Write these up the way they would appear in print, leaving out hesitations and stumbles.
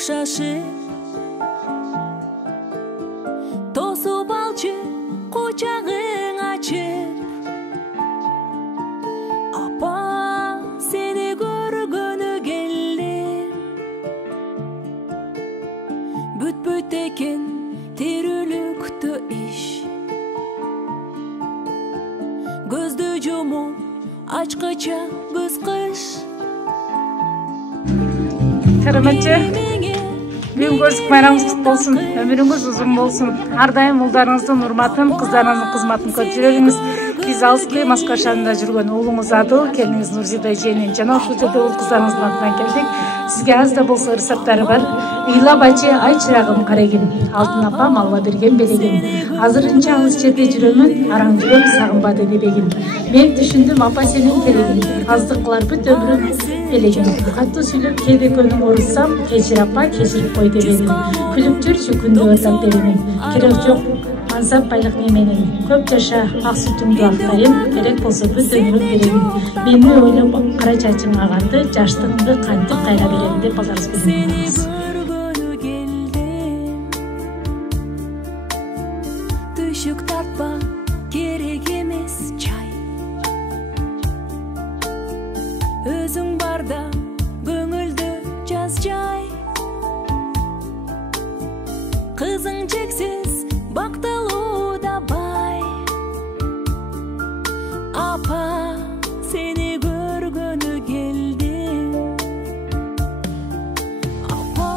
шашып тосуп алчы кучагың ачып апа сени көргөнү келдим бүтпөйт экен тирүүлүктө иш көздү жумуп ачкыча күз кыш Сәлеметче. Бүгүнгү байрамыңыз куту болсун, өмүрүңүз узун болсун. Ар дайым улдарыңыздын урматын, кыздарыңыздын кызматын көтөрө бериңиз. Биз алыскы Москва шаарында жүргөн уулуңуз Адыл, келиниңиз Нурзида эженин жана ушул жерде ул кыздарыңыздын атынан келдик. Сизге аз да болсо рецепттары бар. Ыйлап ачы ай чырагым карагин, алтын апам алба берген белегин. Азырынча алыс жерде жүрөмүн, араң жүрөм сагынбады дебегин. Мен түшүндүм апа сенин керегин, аздык кылар бүт өмүрүм белегин. Катуу сүйлөп кээде көнүң урусам, кечир апа, кечирип кой дебедим. Күлүп жүрчү күндү өтөп беремин. Керек жок ансап байлык неменин. Көп жаша ак сүтүңдү актайын, керек болсо бүт өмүрүм беремин. Мени ойлоп кара чачың аганды, жаштыгыңды кантип кайра берем деп балдарыңыз билдиңиз. Түшүк тартпа керек эмес чай. Өзүң барда көңүлдү жаз жай. Кызың чексиз бакталуу да бай. Апа сени көргөнү келдим. Апа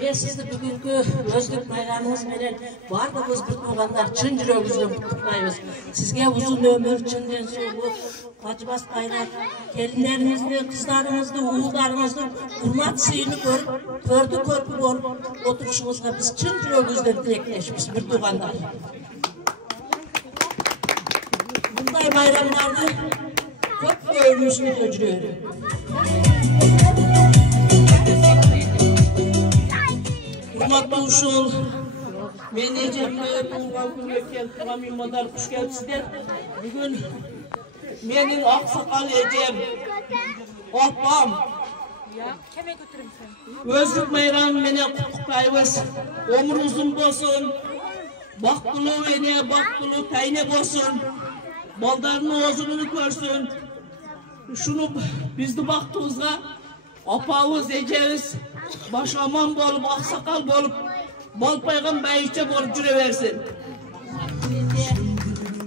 Men sizni bugungi O'zlik bayramingiz bilan barcha o'zbek bo'lganlar chin yuragimizdan qutlaymiz. Sizga uzun ömür, chindan sog'lik, qochmas bayram, kelinlarimizni, qizlarimizni, o'g'illarimizni hurmat suyini ko'rib, to'rda ko'rib bo'lib o'tirishingizga biz chin yuragimizdan tilaklaymiz, bir tug'anlar. Bunday bayramlarni ko'p ko'rishni ko'chiraylik. Hurmatli uşul, menejerler, tuğan günlükken, tuğan mimarlar, kuş gelipsizler. Bugün menin aksakal ecem, opam, Özlük bayram mene kutlaymiz. Ömür uzun olsun, baktulu ene, baktulu tayne olsun, baldarının ozununu görsün. Şunu bizde baktığımızda, opamız, ecemiz, baş aman bolup, aksakal bolup, bol paygan bayıkça bolup jüreversin.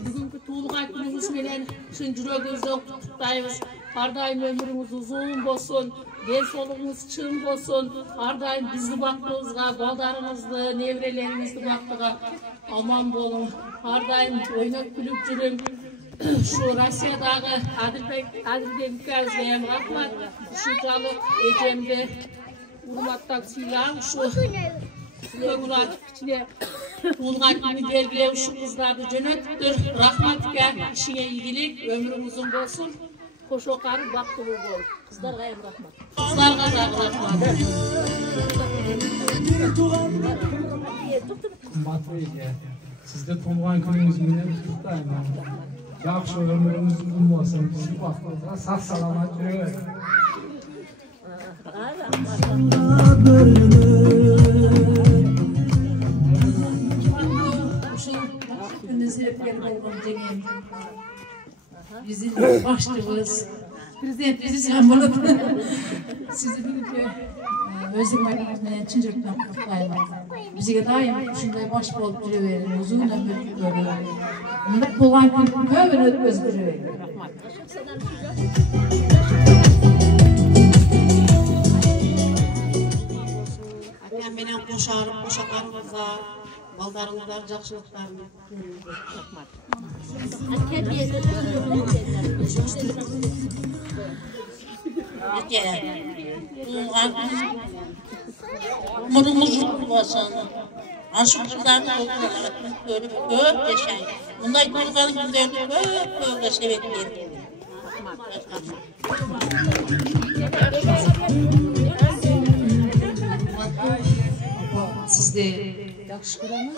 Bugünkü tuğulgan günümüz menen şun jürөгүңүздөн куттуктайбыз. Ар дайым өмүрүңүз узун болсун, ден соолугуңуз чың болсун. Ар дайым бизди бактыбызга, балдарыңызды, неберелериңизди бактыга аман болуң. Ар дайым ойноп күлүп жүрүң. Şu Rossiyadagi Adilbek ukangizga ham rahmat. Shunchalik ejemni hurmatdan siylang. Shu ko'ngil ichida tug'ilgan kunni belgilab shu qizlarni jo'natibdir. Rahmat uka, ishingga iyilik, ömrüň uzun bo'lsin. Qo'sh o'qarib baxtli bo'l. Qizlarga ham rahmat. Qizlarga rahmat. Sizde tug'ilgan kuningiz bilan qutluyman. Yaxshi ömrünüz uzun bo'lsin. Siz vaqtingizda sog' salomat yuravering. Bizim başlığımız, prezidentimiz hem bunu sizi bugünkü Özlük bayramınızdan çın yürekten kutlayman. Bizge daim şunday baş bolup jureverin, uzun ömür ko'rib, bunday bo'lgan kun ko'pini o'tkazib jureverin. Rahmat. Akam menen qo'sharib, qo'shaqarımızga baldarыңыздар жақсылықтарını рахмат. Umurumuz olsun. Aşıklıklarını görüp köp yaşayın. Bunday kurgan günlerini köp yaşayıp verin. Sizde yaxşı ko'raman.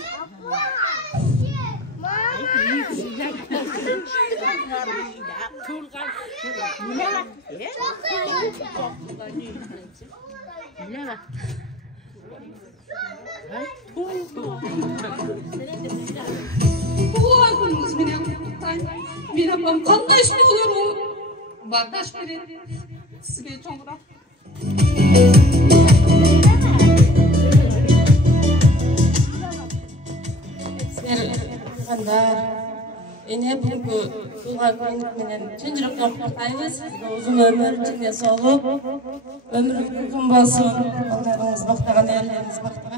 Men opam qanday ish bo'lar u? Bardosh bering. Sizga cho'ngroq. Ene bugungi tug'ilgan kun menen chin yurakdan qutluymiz. Uzun ömür, chindan sog'lik, ömrünüz uzun bo'lsin. Baldarınız baxtaga, nerileriniz baxtaga.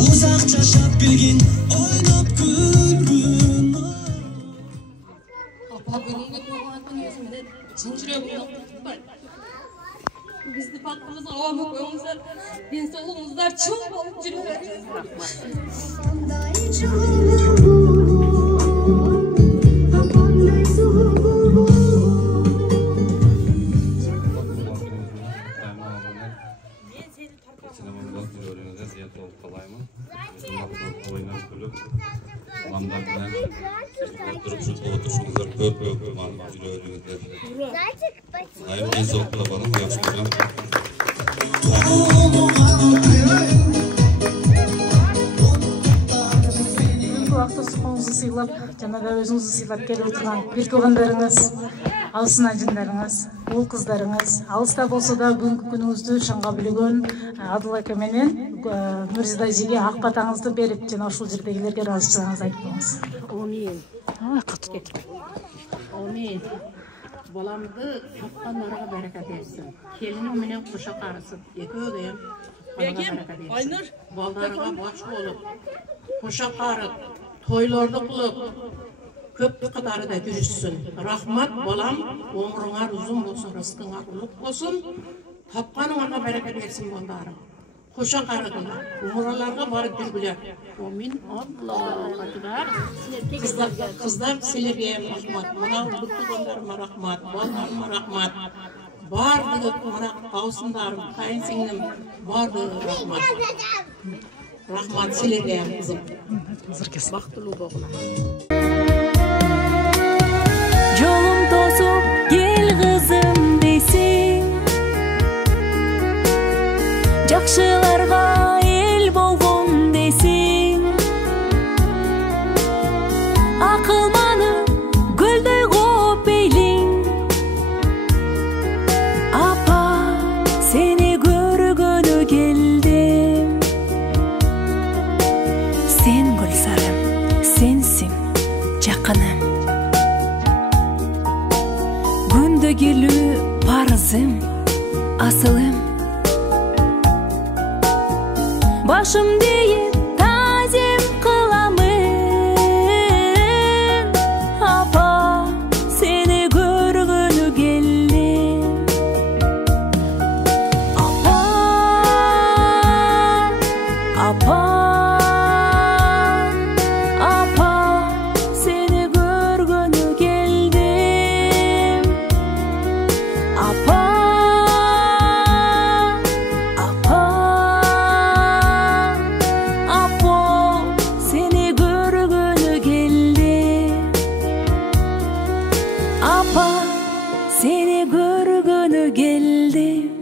Uzak çaşap bilgin oynap gülgün. Apa бүгінгі туған күн өзімді шын жүрегімнен құттықтаймын. Бізді бақытымыз ауа мүкеңіздер, денсаулығыңыздар чың болып жүре берсін. Қолыңызды сыйлап, жаңада өзіңізді сыйлап келіп отырған бір туғандарыңыз, алсын ажындарыңыз, ұл қыздарыңыз, алыста болса да бүгінгі күніңізді шаңға білген Адыл ака менен Нұрзида әжеге ақ батаңызды беріп, жана ушул жердегилерге ыраазычылыгыңызды айтып коюңуз. Amin. Balamды тапқанларға бәрәкәт берсін. Келінім менен қоша қарысып, екеуі балдарыға баш болып, қоша қарып, тойларды қылып, көп қатары да жүрішсін. Рахмат, балам, өміріңа ұзын болсын, рызқыңа ұлық болсын, тапқаныңа бәрәкәт берсін балдарым. Қоша қарығына, умыраларға барып жүргілер. Амин, Аллах. Қыздар сілерге рахмат, мына ұлықты қолдарыма рахмат, балдарыма рахмат. Барды мына қаусындарым, қайын сіңнім, барды рахмат. Рахмат сілерге қызым. Бақтылы болғына. Жолым тосып кел қызым дейсің, жақшыларға ел болғым дейсің, ақылманы гүлдей қоп ейлің. Апа, сені көргөнү келдім. Сен гүлсарым, сенсің жақыным. Күнді келу парызым, асылым. Başım deyip tazim kılamın. Apa, seni görgünü geldim. Apa, apa, apa, seni görgünü geldim. Apa, apa, seni görgünü geldim. Apa, seni görgünü geldim.